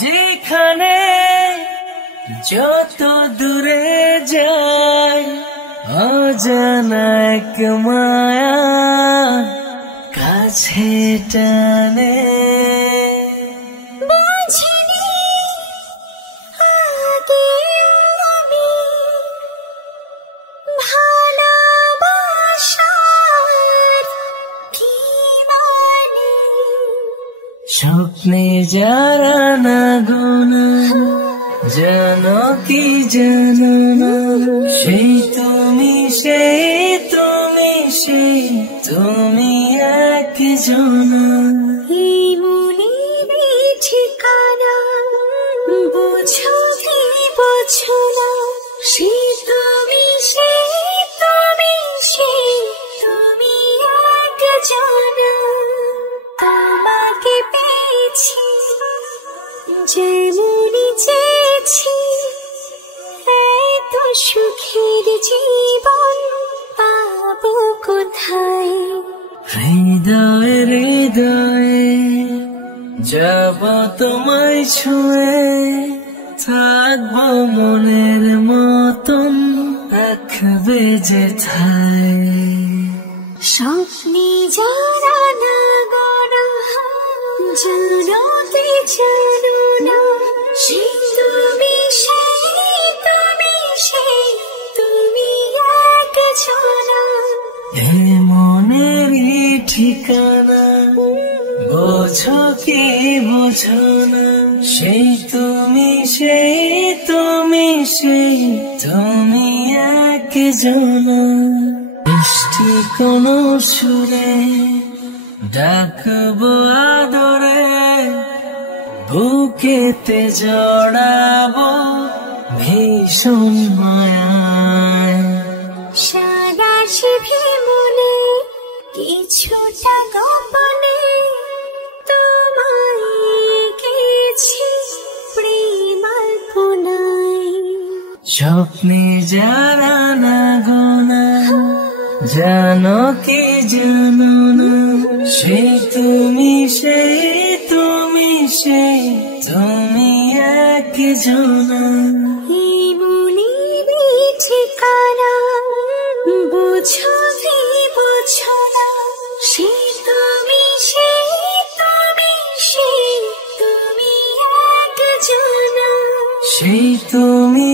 যেখানে যত দূরে যায় অজানা এক মায়া কাছে টানে। স্বপ্নে যারা না গোনা জানো কি জানো না, সেই তুমি তুমি একজনা। এই মনের ঠিকানা বোঝো কি বোঝো না, সেই তুমি তুমি একজনা। তোমাকে পেয়েছি যেমনি চেয়েছি, এত সুখের জীবন পাবো কোথায়। হৃদয়ে হৃদয়ে যাব তোমায় ছুঁয়ে, থাকবো মনের মতন রাখবে যেথায়। স্বপ্নে যারা না গোনা জানো না, সেই তুমি তুমি একজনা। এ মনের ঠিকানা বোঝো কি বোঝো না, সেই তুমি তুমি একজনা। মিষ্টি কোনো সুরে ডাকবো আদরে, বুকেতে জড়াবো ভীষণ মায়ায়। সারা শিভে মনে কিছুটা গোপনে তোমায় গেছি প্রেমাল্পনায়। স্বপ্নে যারা না গোনা জানো কি জানো না, সেই তুমি তুমি একজনা। এই মনের ঠিকানা বোঝো কি বোঝো না, সেই তুমি তুমি একজনা। সেই তুমি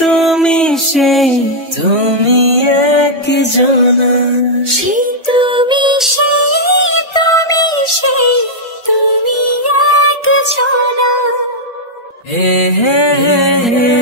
তুমি তুমি একজনা। সেই তুমি তুমি একজনা। হে হে হে